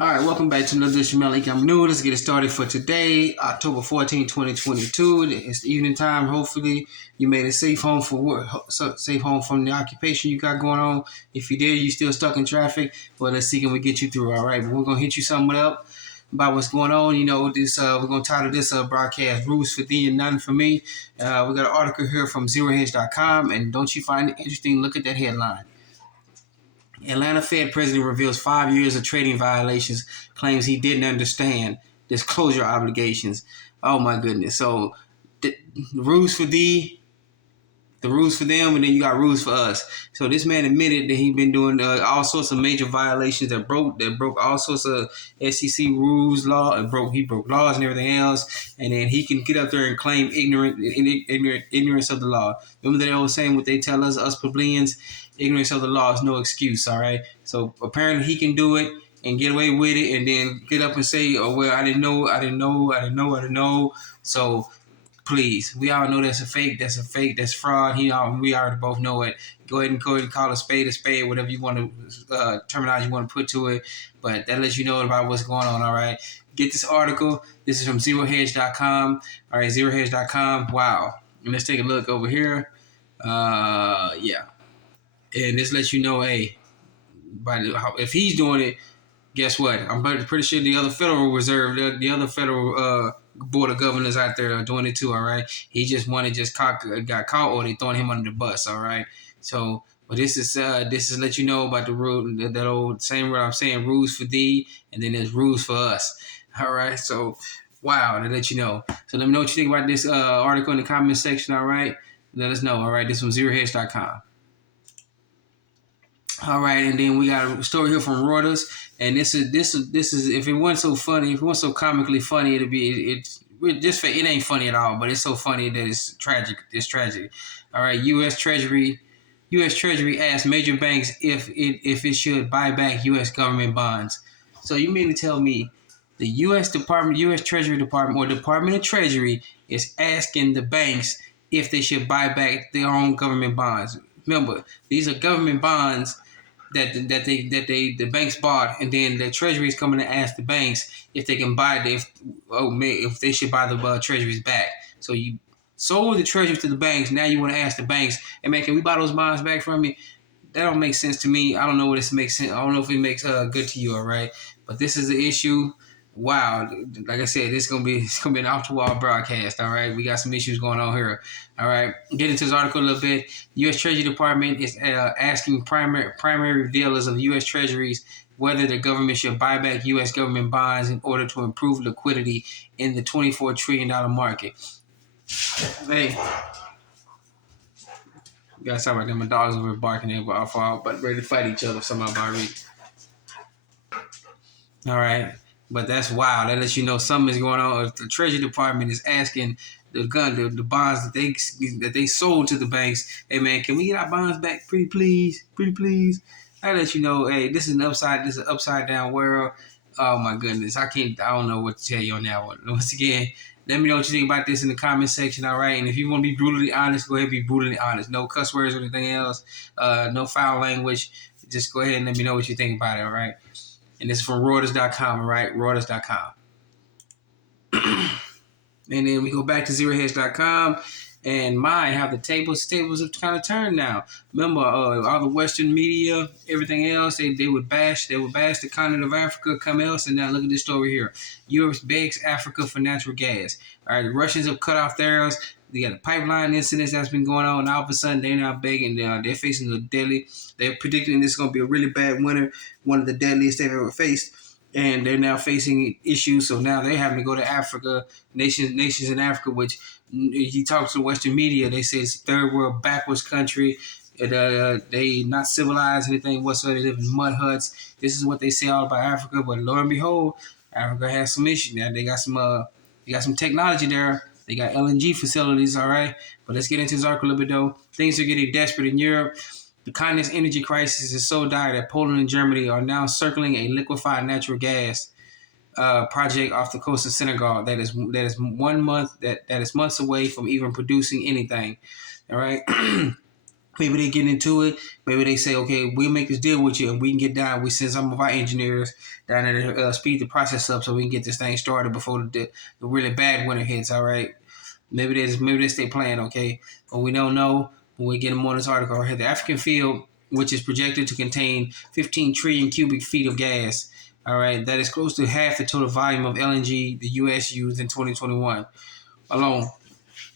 All right, welcome back to another edition of Malik. I'm new. Let's get it started for today, October 14, 2022. It's the evening time. Hopefully, you made it safe home for work, safe home from the occupation you got going on. If you did, you still stuck in traffic. Well, let's see can we get you through. All right, but we're gonna hit you something up about what's going on. You know, this we're gonna title this broadcast "Rules for Thee and None for Me." We got an article here from ZeroHedge.com, and don't you find it interesting? Look at that headline. Atlanta Fed president reveals 5 years of trading violations, claims he didn't understand disclosure obligations. Oh my goodness. So the rules for the rules for them, and then you got rules for us. So this man admitted that he'd been doing all sorts of major violations that broke all sorts of SEC rules, he broke laws and everything else, and then he can get up there and claim ignorance of the law. Remember that old saying what they tell us plebeians, ignorance of the law is no excuse. All right. So apparently he can do it and get away with it, and then get up and say, "Oh well, I didn't know." So. Please, we all know that's a fake, that's fraud. We already both know it. Go ahead and call a spade, whatever you want to, terminology you want to put to it. But that lets you know about what's going on, all right? Get this article. This is from ZeroHedge.com. All right, ZeroHedge.com. Wow. And let's take a look over here. Yeah. And this lets you know, hey, if he's doing it, guess what? I'm pretty sure the other Federal Reserve, the other Federal Board of Governors out there are doing it too, all right? He just got caught, or they throwing him under the bus, all right? So, but this is let you know about the rule, that old same word I'm saying, rules for thee, and then there's rules for us, all right? So, wow, to let you know. So let me know what you think about this article in the comment section, all right? Let us know, all right? This is from ZeroHedge.com. All right, and then we got a story here from Reuters, and this is if it wasn't so funny, if it wasn't so comically funny, it ain't funny at all, but it's so funny that it's tragic. It's tragic. All right, U.S. Treasury asked major banks if it should buy back U.S. government bonds. So you mean to tell me the U.S. Treasury Department, or Department of Treasury, is asking the banks if they should buy back their own government bonds? Remember, these are government bonds that the banks bought, and then the Treasury is coming to ask the banks if they can buy if they should buy the Treasuries back. So you sold the Treasury to the banks. Now you want to ask the banks, "Hey man, can we buy those bonds back from you?" That don't make sense to me. I don't know what this makes sense. I don't know if it makes good to you. All right, but this is the issue. Wow, like I said, it's gonna be an off the wall broadcast. All right, we got some issues going on here. All right, get into this article a little bit. U.S. Treasury Department is asking primary dealers of U.S. Treasuries whether the government should buy back U.S. government bonds in order to improve liquidity in the $24 trillion market. Hey, you gotta talk about them. My dogs over barking. They're but ready to fight each other. Somehow by read. All right. But that's wild. That lets you know something is going on. If the Treasury Department is asking the bonds that they sold to the banks, "Hey man, can we get our bonds back, pretty please? I let you know, hey, this is an upside down world. Oh my goodness, I don't know what to tell you on that one. Once again, let me know what you think about this in the comment section, all right? And if you want to be brutally honest, go ahead and be brutally honest. No cuss words or anything else. No foul language. Just go ahead and let me know what you think about it, all right? And this is from Reuters.com, all right? Reuters.com. And then we go back to ZeroHedge.com, and how the tables have kind of turned now. Remember, all the Western media, everything else, they would bash the continent of Africa, come else, and now look at this story here. Europe begs Africa for natural gas. All right, the Russians have cut off theirs. They got a pipeline incident that's been going on, and all of a sudden they're now begging. They're facing they're predicting this is going to be a really bad winter, one of the deadliest they've ever faced. And they're now facing issues, so now they're having to go to Africa, nations in Africa, which you talk to the Western media, they say it's a third world backwards country. They not civilized anything whatsoever. They live in mud huts. This is what they say all about Africa, but lo and behold, Africa has some issues. Now they got some technology there. They got LNG facilities, all right. But let's get into this article a little bit though. Things are getting desperate in Europe. The continent's energy crisis is so dire that Poland and Germany are now circling a liquefied natural gas project off the coast of Senegal that is months away from even producing anything. All right. Maybe they get into it. Maybe they say, okay, we'll make this deal with you and we can get down. We send some of our engineers down there to speed the process up so we can get this thing started before the really bad winter hits, all right? Maybe that's their plan, okay? But we don't know when we get them on this article right here. The African field, which is projected to contain 15 trillion cubic feet of gas, all right? That is close to half the total volume of LNG the U.S. used in 2021 alone.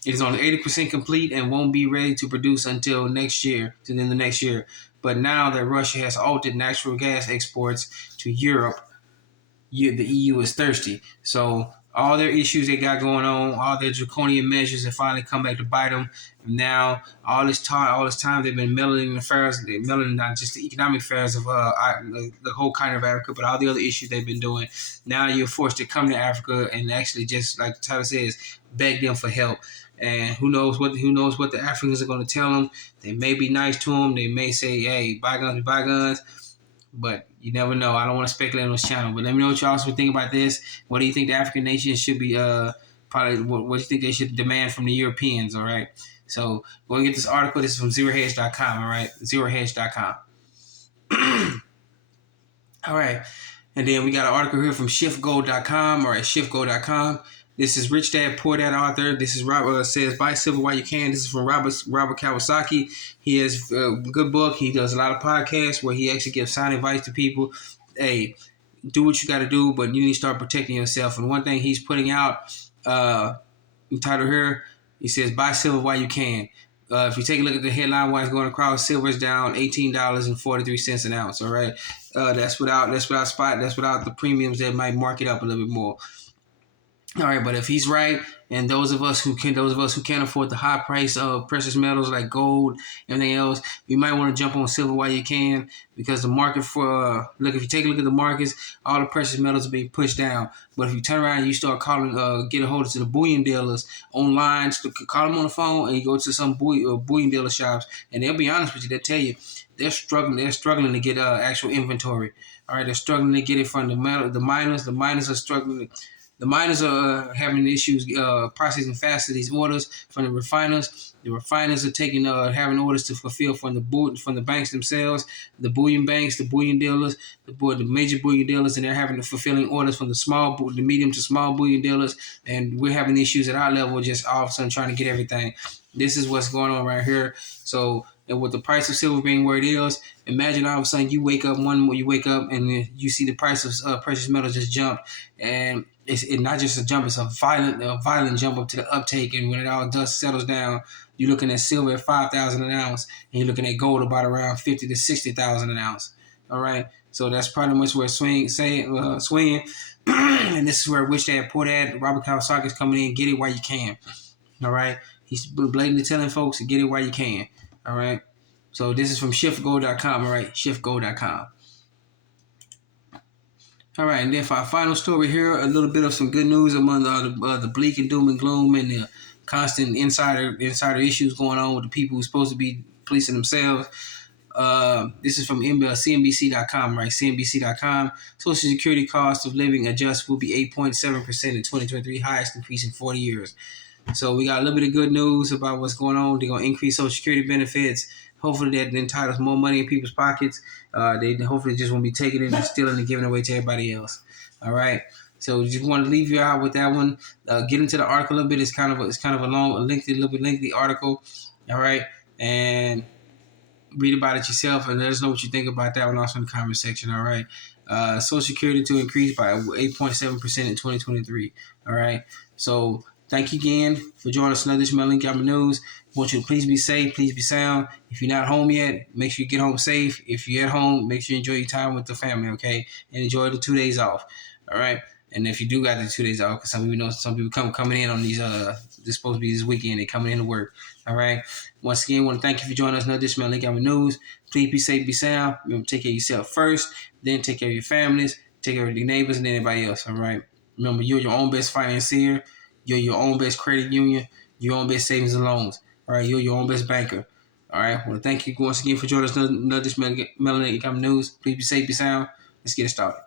It is only 80% complete and won't be ready to produce until next year, to the end of next year. But now that Russia has altered natural gas exports to Europe, the EU is thirsty. So all their issues they got going on, all their draconian measures have finally come back to bite them. And now all this time they've been meddling in the affairs, they're meddling not just the economic affairs of the whole kind of Africa, but all the other issues they've been doing. Now you're forced to come to Africa and actually just like the title says, beg them for help. And who knows what the Africans are going to tell them? They may be nice to them. They may say, "Hey, bygones be bygones." But you never know. I don't want to speculate on this channel. But let me know what you also think about this. What do you think the African nations should be probably what do you think they should demand from the Europeans, all right? So go and get this article. This is from zerohedge.com, all right? Zerohedge.com. All right. And then we got an article here from shiftgold.com or at shiftgold.com. This is Rich Dad Poor Dad author. This is Robert says buy silver while you can. This is from Robert Kawasaki. He has a good book. He does a lot of podcasts where he actually gives sound advice to people. Hey, do what you got to do, but you need to start protecting yourself. And one thing he's putting out, entitled here, he says buy silver while you can. If you take a look at the headline while it's going across, silver is down $18.43 an ounce. All right, that's without the premiums that might mark it up a little bit more. All right, but if he's right, and those of us who can't afford the high price of precious metals like gold, everything else, you might want to jump on silver while you can, because the market for if you take a look at the markets, all the precious metals are being pushed down. But if you turn around and you start calling, get a hold of the bullion dealers online, call them on the phone, and you go to some bullion dealer shops, and they'll be honest with you. They'll tell you they're struggling. They're struggling to get actual inventory. All right, they're struggling to get it from the miners. The miners are struggling. The miners are having issues processing faster these orders from the refiners. The refiners are taking having orders to fulfill from the banks themselves, the bullion banks, the bullion dealers, the major bullion dealers, and they're having to fulfilling orders from the medium to small bullion dealers. And we're having issues at our level, just all of a sudden trying to get everything. This is what's going on right here. So, and with the price of silver being where it is, imagine all of a sudden you wake up and you see the price of precious metals just jump, and it's not just a jump; it's a violent jump up to the uptake. And when it all dust settles down, you're looking at silver at $5,000 an ounce, and you're looking at gold about around $50,000 to $60,000 an ounce. All right, so that's pretty much where it's swinging. And this is where Rich Dad Poor Dad, Robert Kawasaki is coming in. Get it while you can. All right, he's blatantly telling folks to get it while you can. All right, so this is from shiftgold.com. All right, shiftgold.com. All right, and then for our final story here, a little bit of some good news among the bleak and doom and gloom and the constant insider issues going on with the people who's supposed to be policing themselves. This is from CNBC.com, right? CNBC.com. Social Security cost of living adjust will be 8.7% in 2023, highest increase in 40 years. So we got a little bit of good news about what's going on. They're going to increase Social Security benefits. Hopefully that entitles more money in people's pockets. They hopefully just won't be taking it and stealing and giving away to everybody else. All right. So just want to leave you out with that one. Get into the article a little bit. It's kind of a lengthy article. All right. And read about it yourself and let us know what you think about that one also in the comment section. All right. Social Security to increase by 8.7% in 2023. All right. So thank you again for joining us on another Link Yama News. I want you to please be safe, please be sound. If you're not home yet, make sure you get home safe. If you're at home, make sure you enjoy your time with the family, okay? And enjoy the 2 days off, all right? And if you do got the 2 days off, because some people coming in on these, this supposed to be this weekend, they're coming in to work, all right? Once again, I want to thank you for joining us on another Link Yama News. Please be safe, be sound. Remember, take care of yourself first, then take care of your families, take care of your neighbors, and anybody else, all right? Remember, you're your own best financier. You're your own best credit union, your own best savings and loans. All right, you're your own best banker. All right, I want to thank you once again for joining us on another Melanin Income News. Please be safe, be sound. Let's get it started.